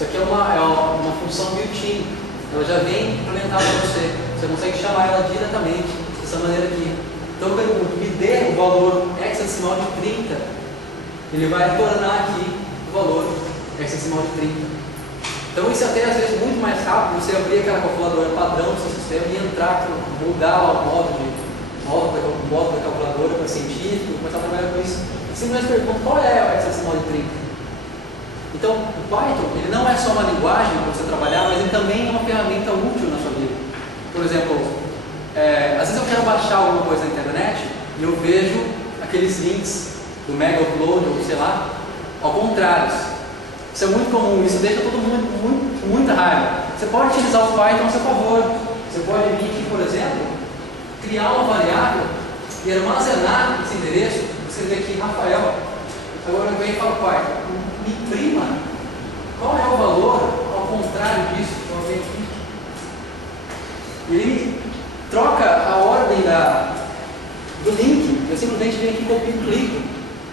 Isso aqui é uma função built-in, ela já vem implementada para você. Você consegue chamar ela diretamente dessa maneira aqui. Então eu pergunto, me dê o valor hexadecimal de 30, ele vai retornar aqui o valor hexadecimal de 30. Então isso até às vezes muito mais rápido, você abrir aquela calculadora padrão do seu sistema e entrar, mudar lá o modo da calculadora para científico, começar a trabalhar com isso. Simplesmente pergunta qual é o hexadecimal de 30. Então o Python, ele não é só uma linguagem para você trabalhar, mas ele também é uma ferramenta útil na sua vida. Por exemplo, às vezes eu quero baixar alguma coisa na internet e eu vejo aqueles links do Mega Upload ou sei lá, ao contrário. Isso é muito comum, isso deixa todo mundo com muita raiva. Você pode utilizar o Python a seu favor. Você pode vir aqui, por exemplo, criar uma variável e armazenar esse endereço. Você vê aqui Rafael. Agora eu venho e falo, Python, me imprima qual é o valor ao contrário disso. Então eu venho aqui. E ele troca a ordem do link. Eu simplesmente venho aqui, copio e clico,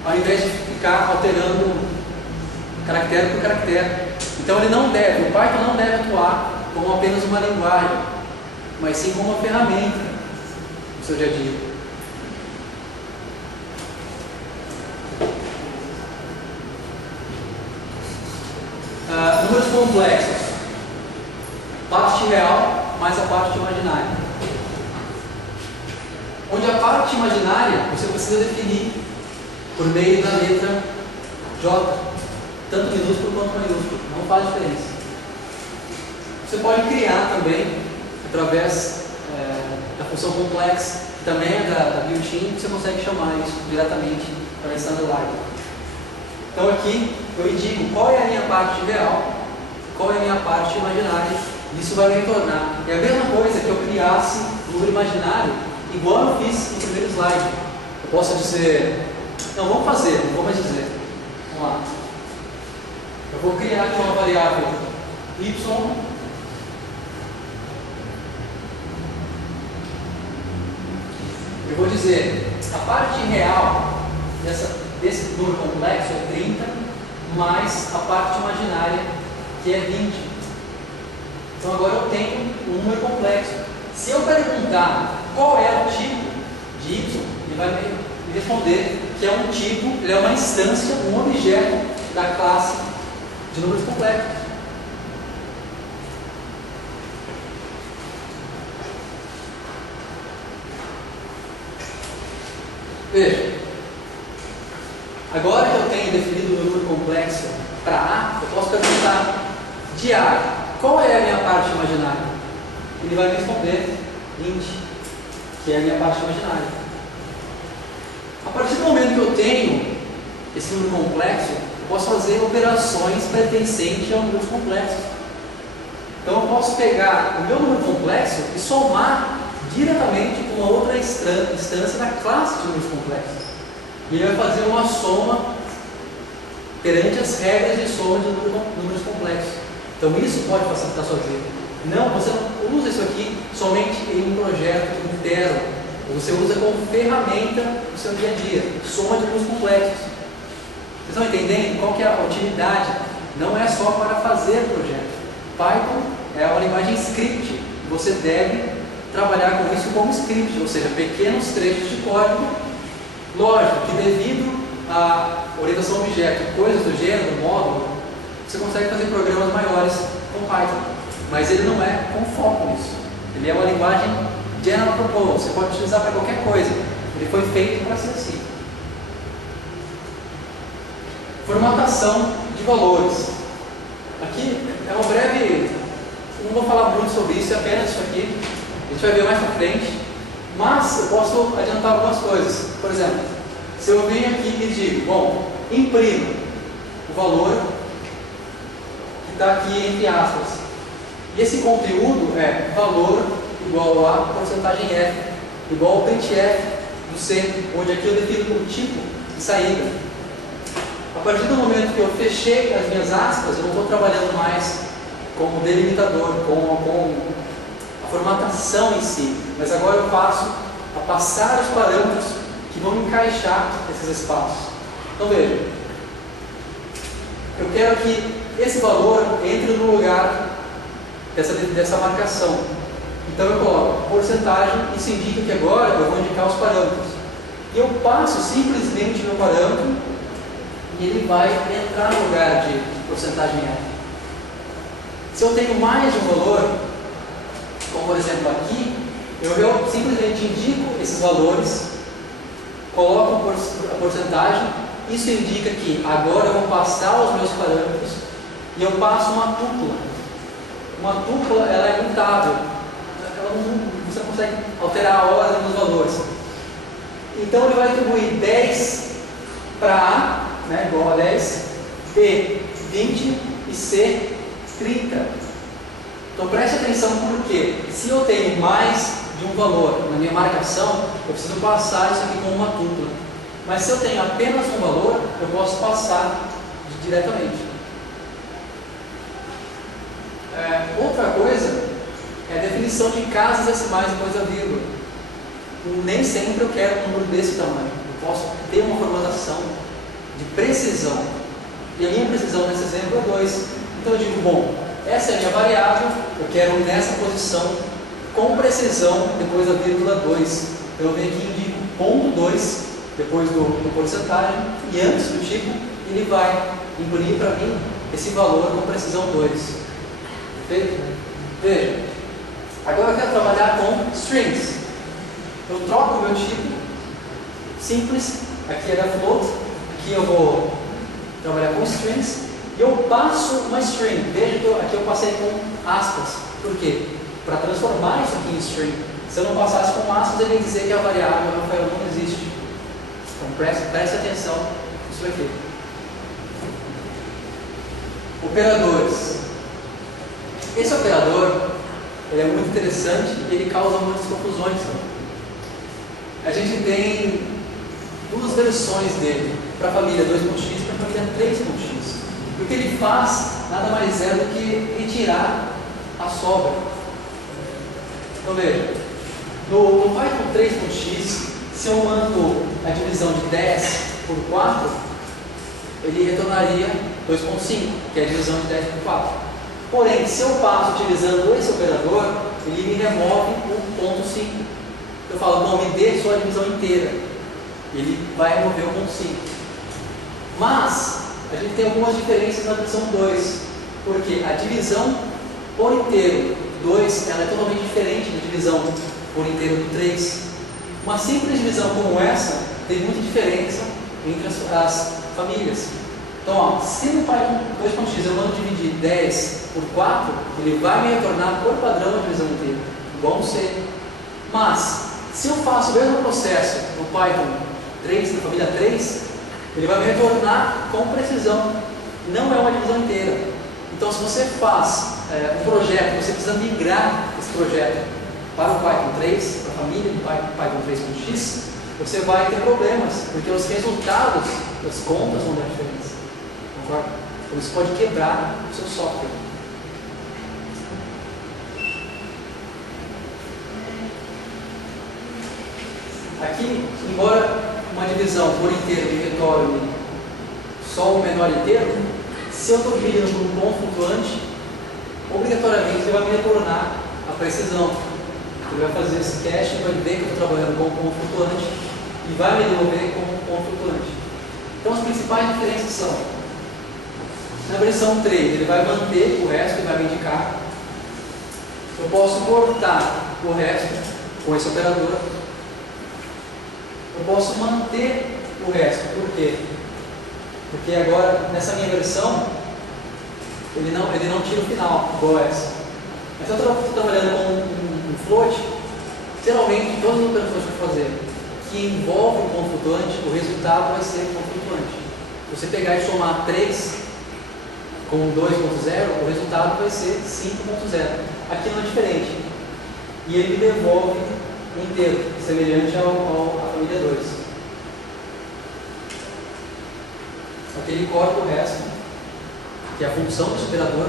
ao invés de ficar alterando caractere por caractere. Então o Python não deve atuar como apenas uma linguagem, mas sim como uma ferramenta no seu dia a dia. Números complexos. Parte real mais a parte imaginária. Onde a parte imaginária você precisa definir por meio da letra J, tanto minúsculo quanto maiúsculo, não faz diferença. Você pode criar também, através da função complex, que também é da built-in, você consegue chamar isso diretamente para a standard line. Então aqui eu indico qual é a minha parte real, qual é a minha parte imaginária, e isso vai me retornar. É a mesma coisa que eu criasse um número imaginário, igual eu fiz no primeiro slide. Eu posso dizer, não vou mais dizer. Vamos lá. Eu vou criar aqui uma variável y. Eu vou dizer, a parte real desse número complexo é 30, mais a parte imaginária, que é 20. Então agora eu tenho um número complexo. Se eu perguntar qual é o tipo de y, ele vai me responder que é um tipo, ele é uma instância, um objeto da classe de números complexos. Veja, agora que eu tenho definido o número complexo para A, eu posso perguntar de A, qual é a minha parte imaginária? Ele vai me responder 20, que é a minha parte imaginária. A partir do momento que eu tenho esse número complexo, eu posso fazer operações pertencentes a números complexos. Então eu posso pegar o meu número complexo e somar diretamente com uma outra instância da classe de números complexos. E ele vai fazer uma soma perante as regras de soma de números complexos. Então isso pode facilitar a sua vida. Não, você não usa isso aqui somente em um projeto interno. Você usa como ferramenta no seu dia a dia, soma de números complexos. Vocês estão entendendo qual que é a utilidade? Não é só para fazer projeto. Python é uma linguagem script. Você deve trabalhar com isso como script, ou seja, pequenos trechos de código. Lógico que devido à orientação objeto, coisas do gênero, módulo, você consegue fazer programas maiores com Python. Mas ele não é com foco nisso. Ele é uma linguagem general purpose, você pode utilizar para qualquer coisa. Ele foi feito para ser assim. Formatação de valores. Aqui é uma breve, não vou falar muito sobre isso, é apenas isso aqui. A gente vai ver mais para frente. Mas eu posso adiantar algumas coisas. Por exemplo, se eu venho aqui e digo, bom, imprimo o valor que está aqui entre aspas. E esse conteúdo é valor igual a porcentagem F, igual ao printf do C, onde aqui eu defino o tipo de saída. A partir do momento que eu fechei as minhas aspas, eu não estou trabalhando mais como delimitador, com a formatação em si, mas agora eu passo a passar os parâmetros que vão encaixar esses espaços. Então veja, eu quero que esse valor entre no lugar dessa marcação. Então eu coloco porcentagem, isso indica que agora eu vou indicar os parâmetros. E eu passo simplesmente meu parâmetro e ele vai entrar no lugar de porcentagem F. Se eu tenho mais de um valor, como por exemplo aqui, eu simplesmente indico esses valores, coloco a porcentagem, isso indica que agora eu vou passar os meus parâmetros e eu passo uma tupla. Uma tupla ela é mutável, você consegue alterar a ordem dos valores. Então ele vai atribuir 10 para A, né, igual a 10, B 20 e C 30. Então preste atenção porque se eu tenho mais de um valor na minha marcação, eu preciso passar isso aqui como uma tupla. Mas se eu tenho apenas um valor, eu posso passar diretamente. Outra coisa é a definição de casas decimais depois da vírgula. Nem sempre eu quero um número desse tamanho. Eu posso ter uma formatação de precisão. E a minha precisão nesse exemplo é 2. Então eu digo, bom, essa é a minha variável, eu quero nessa posição com precisão depois da vírgula 2. Então eu venho aqui e indico ponto 2 depois do porcentagem e antes do tipo ele vai imprimir para mim esse valor com precisão 2. Perfeito? Veja, agora eu quero trabalhar com strings. Eu troco o meu tipo simples, aqui era float, aqui eu vou trabalhar com strings e eu passo uma string. Veja que aqui eu passei com aspas. Por quê? Para transformar isso aqui em string. Se eu não passasse com aspas, ele ia dizer que a variável Rafael não existe. Então preste atenção nisso aqui. Operadores. Esse operador ele é muito interessante e ele causa muitas confusões. A gente tem duas versões dele, para a família 2.x e para a família 3.x. O que ele faz nada mais é do que retirar a sobra. Então veja, no Python 3.x, se eu mando a divisão de 10 por 4, ele retornaria 2.5, que é a divisão de 10 por 4. Porém, se eu passo utilizando esse operador, ele me remove o ponto 5. Eu falo, bom, me dê só a divisão inteira. Ele vai remover o ponto 5. Mas, a gente tem algumas diferenças na versão 2. Porque a divisão por inteiro 2, ela é totalmente diferente da divisão por inteiro do 3. Uma simples divisão como essa, tem muita diferença entre as famílias. Então, ó, se no Python 2.x eu mando dividir 10 por 4, ele vai me retornar por padrão a divisão inteira, igual no C. Mas, se eu faço o mesmo processo no Python 3, na família 3, ele vai me retornar com precisão. Não é uma divisão inteira. Então, se você faz um projeto, você precisa migrar esse projeto para o Python 3, para a família do Python 3.x, você vai ter problemas, porque os resultados das contas vão dar diferença. Concorda? Então, isso pode quebrar o seu software. Aqui, embora uma divisão por inteiro me retorne só o menor inteiro, se eu estou dividindo por um ponto flutuante, obrigatoriamente ele vai me retornar a precisão. Ele vai fazer esse cache, vai ver que eu estou trabalhando com um ponto flutuante e vai me devolver com um ponto flutuante. Então as principais diferenças são: na versão 3 ele vai manter o resto e vai me indicar. Eu posso cortar o resto com esse operador. Eu posso manter o resto. Por quê? Porque agora, nessa minha versão, ele não tira o final, igual essa. Mas se eu estou trabalhando com um float, geralmente, todas as operações que eu fazer que envolvem um ponto flutuante, o resultado vai ser um ponto flutuante. Se você pegar e somar 3 com 2.0, o resultado vai ser 5.0. Aqui não é diferente. E ele me devolve inteiro, semelhante à família 2. Aqui ele corta o resto, que é a função do operador.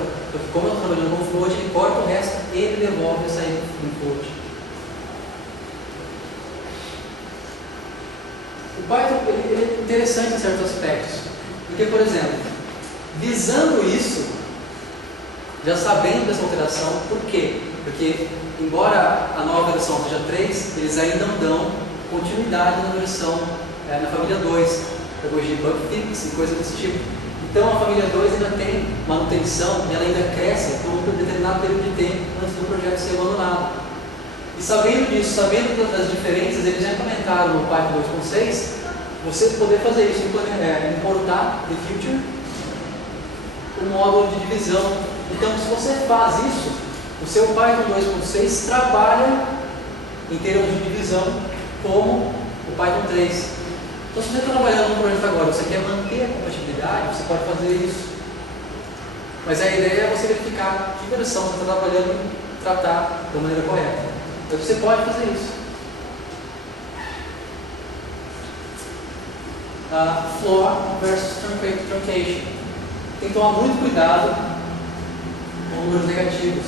Como eu estou trabalhando com float, ele corta o resto e ele devolve essa aí no float. O Python ele é interessante em certos aspectos, porque, por exemplo, visando isso, já sabendo dessa alteração. Por quê? Porque, embora a nova versão seja 3, eles ainda não dão continuidade na versão, na família 2, depois de bug fix e coisas desse tipo. Então a família 2 ainda tem manutenção e ela ainda cresce por um determinado período de tempo antes do projeto ser abandonado. E sabendo disso, sabendo das diferenças, eles já implementaram no Python 2.6 você poder fazer isso, importar the future, o módulo de divisão. Então, se você faz isso, o seu Python 2.6 trabalha em termos de divisão como o Python 3. Então, se você está trabalhando num projeto agora, você quer manter a compatibilidade, você pode fazer isso. Mas a ideia é você verificar que versão você está trabalhando e tratar da maneira correta. Então, você pode fazer isso. Floor versus truncation. Tem que tomar muito cuidado com números negativos.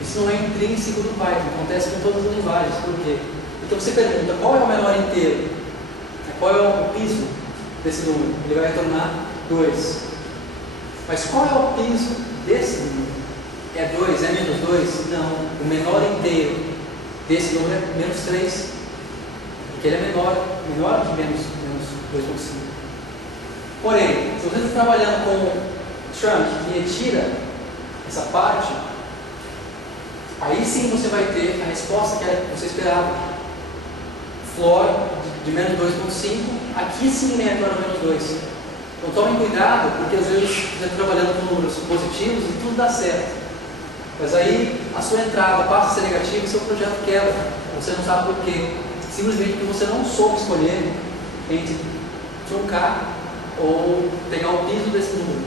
Isso não é intrínseco do Python, acontece com todas as linguagens. Por quê? Então você pergunta qual é o menor inteiro, qual é o piso desse número? Ele vai retornar 2. Mas qual é o piso desse número? É 2? É menos 2? Não. O menor inteiro desse número é menos 3. Porque ele é menor que menos 2.5. Porém, se você está trabalhando com trunk que retira essa parte, aí sim você vai ter a resposta que você esperava. Floor de menos 2.5, aqui sim ele retorna menos 2. Então tomem cuidado, porque às vezes você está trabalhando com números positivos e tudo dá certo. Mas aí a sua entrada passa a ser negativa e seu projeto quebra. Você não sabe por quê. Simplesmente porque você não soube escolher entre truncar ou pegar o piso desse número.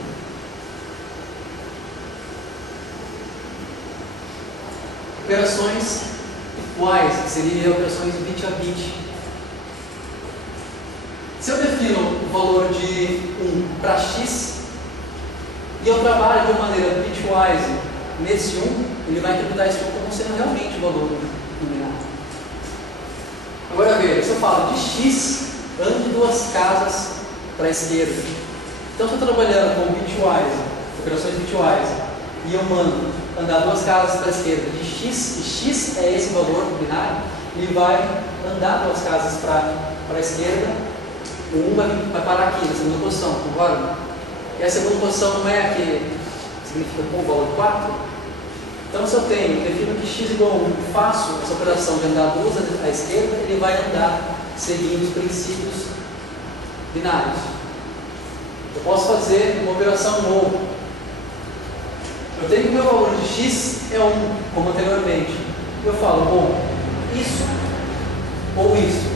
Operações iguais, que seriam operações bit a bit. Se eu defino o valor de 1 para x e eu trabalho de uma maneira bitwise nesse 1, ele vai interpretar esse 1 como sendo realmente o valor nominal. Agora veja, se eu falo de x, ande 2 casas para a esquerda. Então, se eu estou trabalhando com bitwise, operações bitwise, e eu mando andar 2 casas para a esquerda de x, e x é esse valor binário, ele vai andar 2 casas para a esquerda, o 1 vai parar aqui, na segunda posição, concorda? E a segunda posição não é a que significa o valor 4? Então, se eu defino que x igual a 1, faço essa operação de andar 2 à esquerda, ele vai andar seguindo os princípios binários. Eu posso fazer uma operação novo. Eu tenho que o meu valor de x é 1, como anteriormente. Eu falo, bom, isso ou isso.